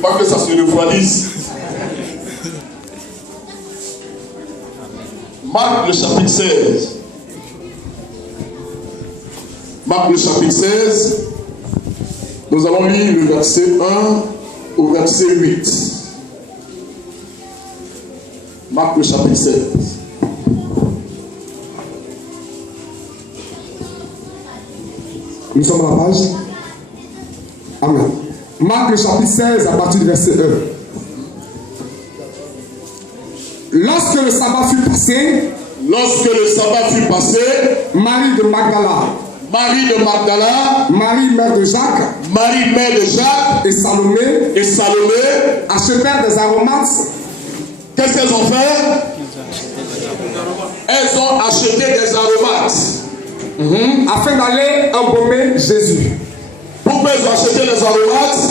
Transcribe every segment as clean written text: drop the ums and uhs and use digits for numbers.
pas que ça se refroidisse. Marc le chapitre 16. Marc le chapitre 16. Nous allons lire le verset 1 au verset 8. Marc le chapitre 16. Nous sommes à la page. Amen. Marc le chapitre 16 à partir du verset 1. Lorsque le sabbat fut passé, Marie de Magdala, Marie mère de Jacques, et Salomé achetèrent des aromates. Qu'est-ce qu'elles ont fait? Elles ont acheté des aromates. Afin d'aller embaumer Jésus. Pourquoi elles ont acheté les aromates?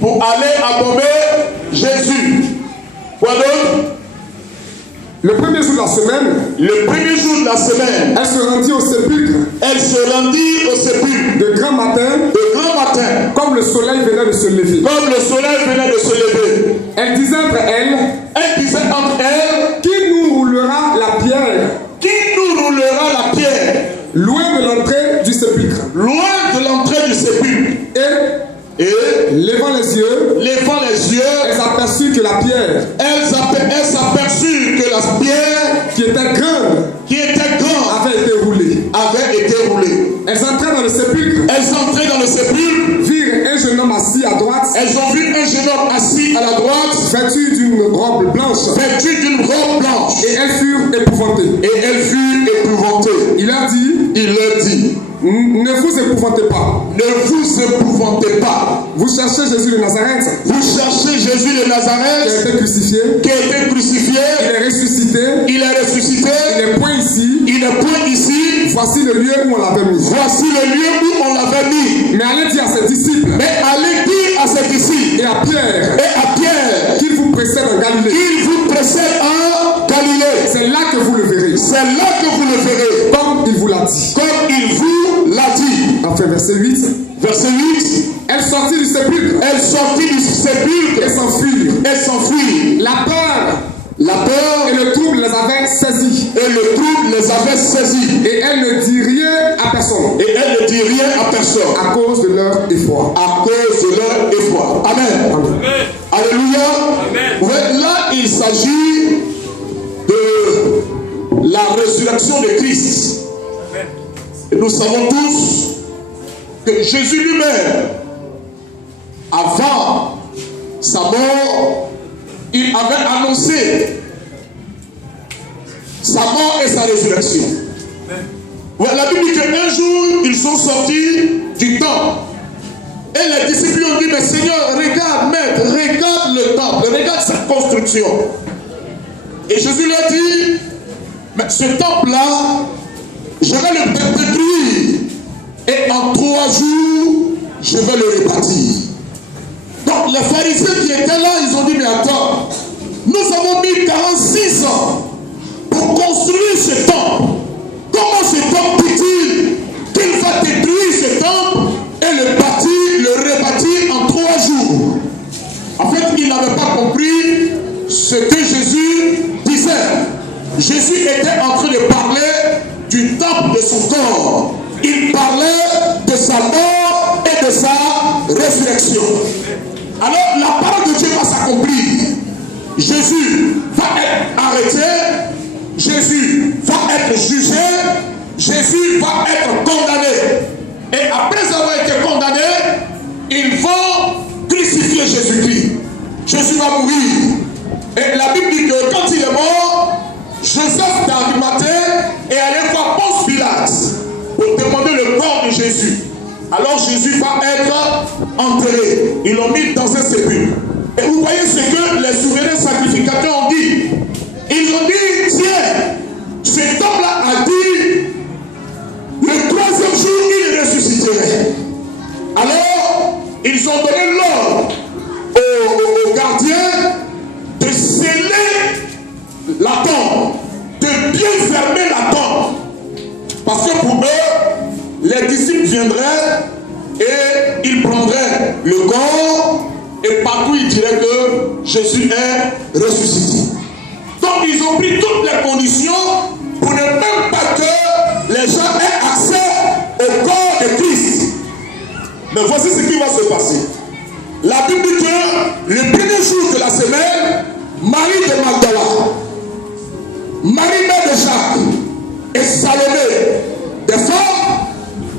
Pour aller embaumer Jésus. Quoi d'autre? Le premier jour de la semaine, elle se rendit au sépulcre. De grand matin, comme le soleil venait de se lever. Elle disait entre elles, qui nous roulera la pierre loin de l'entrée du sépulcre. Et levant les yeux, elles aperçurent que la pierre qui était grande avait été roulée. Elles entraient dans le sépulcre. Virent un jeune homme assis à droite. Elles ont vu un jeune homme assis à la droite, vêtu d'une robe blanche. Et elles furent épouvantées. Il leur dit, ne vous épouvantez pas. Vous cherchez Jésus de Nazareth. Qui a été crucifié. Il est ressuscité. Il n'est point ici. Voici le lieu où on l'avait mis. Mais allez dire à ses disciples. Et à Pierre. Qu'il vous précède en Galilée. C'est là que vous le verrez. Comme il vous l'a dit. Enfin, verset 8. Elle sortit du sépulcre. Et s'enfuirent. La peur et le trouble les avaient saisis. Et elle ne dit rien à personne. À cause de leur effroi. Amen. Alléluia. Ouais, là, il s'agit de la résurrection de Christ. Et nous savons tous que Jésus lui-même, avant sa mort, il avait annoncé sa mort et sa résurrection. Ouais, la Bible dit qu'un jour, ils sont sortis du temple. Et les disciples ont dit, mais Seigneur, regarde, maître, regarde le temple, regarde sa construction. Et Jésus leur dit, mais ce temple-là, je vais le détruire. Et en 3 jours, je vais le rebâtir. Donc les pharisiens qui étaient là, ils ont dit, mais attends, nous avons mis 46 ans pour construire ce temple. Comment ce temple dit-il qu'il va détruire ce temple et le rebâtir en 3 jours? En fait, ils n'avaient pas compris ce que Jésus disait. Jésus était en train de parler du temple de son corps. Il parlait de sa mort et de sa résurrection. Alors la parole de Dieu va s'accomplir. Jésus va être arrêté. Jésus va être jugé. Jésus va être condamné. Et après avoir été condamné, ils vont crucifier Jésus-Christ. Jésus va mourir. Et la Bible dit que quand il est mort, Joseph d'Arimathée est allé voir Ponce Pilate pour demander le corps de Jésus. Alors Jésus va être enterré. Ils l'ont mis dans un sépulcre. Et vous voyez ce que les souverains sacrificateurs ont dit. Ils ont dit, tiens, cet homme-là a dit, le 3e jour, il ressusciterait. Alors, ils ont donné l'ordre aux gardiens de sceller la tombe, de bien fermer la tombe. Parce que pour eux, les disciples viendraient et il prendrait le corps et partout il dirait que Jésus est ressuscité. Donc ils ont pris toutes les conditions pour ne même pas que les gens aient accès au corps de Christ. Mais voici ce qui va se passer. La Bible dit que le premier jour de la semaine, Marie de Magdala, Marie mère de Jacques et Salomé, des femmes,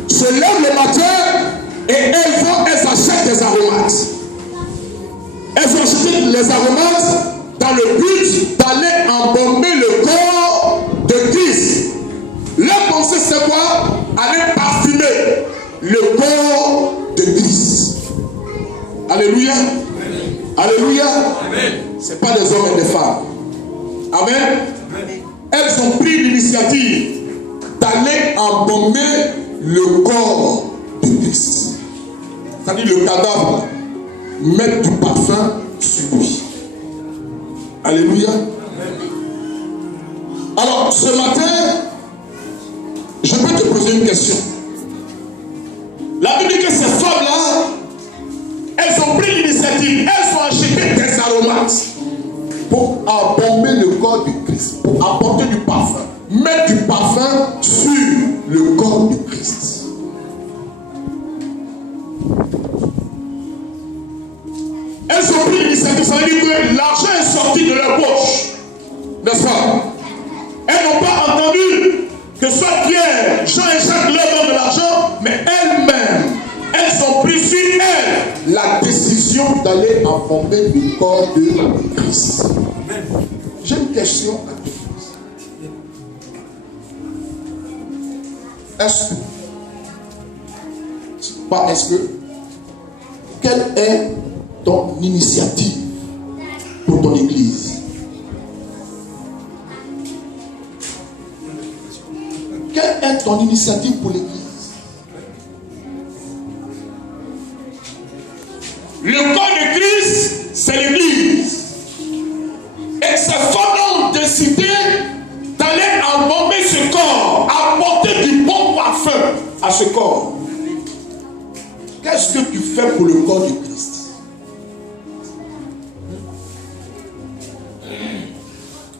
se lèvent le matin et elles achètent des aromates. Elles ont acheté les aromates dans le but d'aller embaumer le corps de Christ. Leur pensée c'est quoi? Aller parfumer le corps de Christ. Alléluia. Alléluia. Ce n'est pas des hommes et des femmes. Amen. Elles ont pris l'initiative d'aller embaumer le corps de Christ. C'est-à-dire le cadavre, mettre du parfum sur lui. Alléluia. Alors, ce matin, je peux te poser une question. La Bible dit que ces femmes-là, elles ont pris l'initiative, elles ont acheté des aromates pour embaumer le corps de Christ, pour apporter du parfum, mettre du parfum sur le corps de Christ. Elles ont pris l'initiative, ça veut dire que l'argent est sorti de leur poche, n'est-ce pas? Elles n'ont pas entendu que soit Pierre, Jean et Jacques leur donnent de l'argent, mais elles-mêmes, elles ont pris sur elles la décision d'aller embaumer le corps de Christ. J'ai une question à te poser. Quelle est ton initiative pour ton église? Quelle est ton initiative pour l'église? Le corps de Christ, c'est l'église. Et ces femmes ont décidé d'aller embaumer ce corps, apporter du bon parfum à ce corps. Qu'est-ce que tu fais pour le corps de Christ?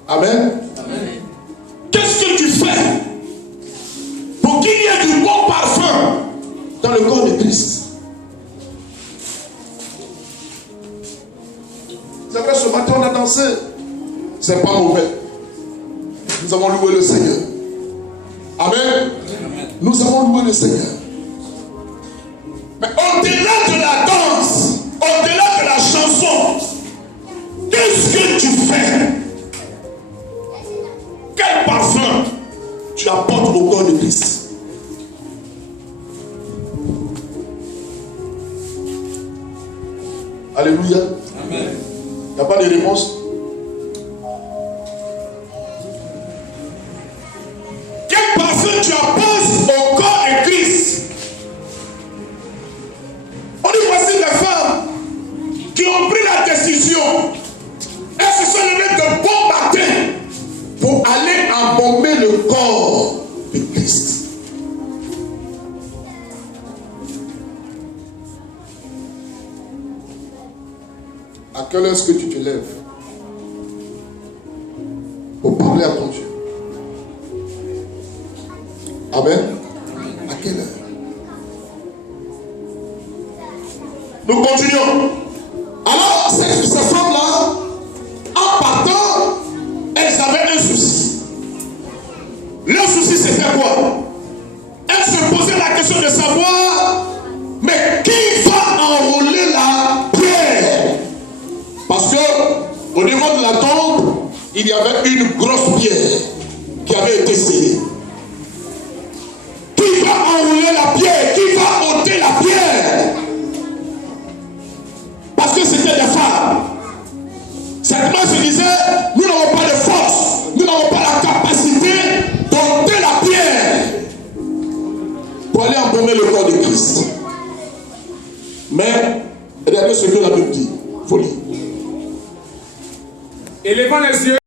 Amen. Qu'est-ce que tu fais pour qu'il y ait du bon parfum dans le corps de Christ? C'est vrai, ce matin on a dansé. C'est pas mauvais. Nous avons loué le Seigneur. Amen. Nous avons loué le Seigneur. Mais au-delà de la danse, au-delà de la chanson, qu'est-ce que tu fais? Quel parfum tu apportes au corps de Christ? Alléluia. Amen. Il n'y a pas de réponse? Quel parfum tu apportes au corps de Christ? On dit voici des femmes qui ont pris la décision. Elles se sont levées de bon matin pour aller embaumer le corps de Christ. À quelle heure est-ce que tu te lèves pour parler à ton Dieu? Amen. À quelle heure? Nous continuons. Alors, ces femmes-là, en partant, elles avaient un souci. Leur souci, c'était quoi? Elles se posaient la question de savoir, mais qui va enrouler la pierre? Parce que au niveau de la tombe, il y avait une grosse pierre qui avait été scellée. Qui va enrouler la pierre? Qui va ôter la pierre? Parce que c'était des femmes. Certainement se disait, nous n'avons pas de force, nous n'avons pas la capacité d'ôter la pierre pour aller embaumer le corps de Christ. Mais regardez ce que la Bible dit. Il faut lire. Élevant les yeux.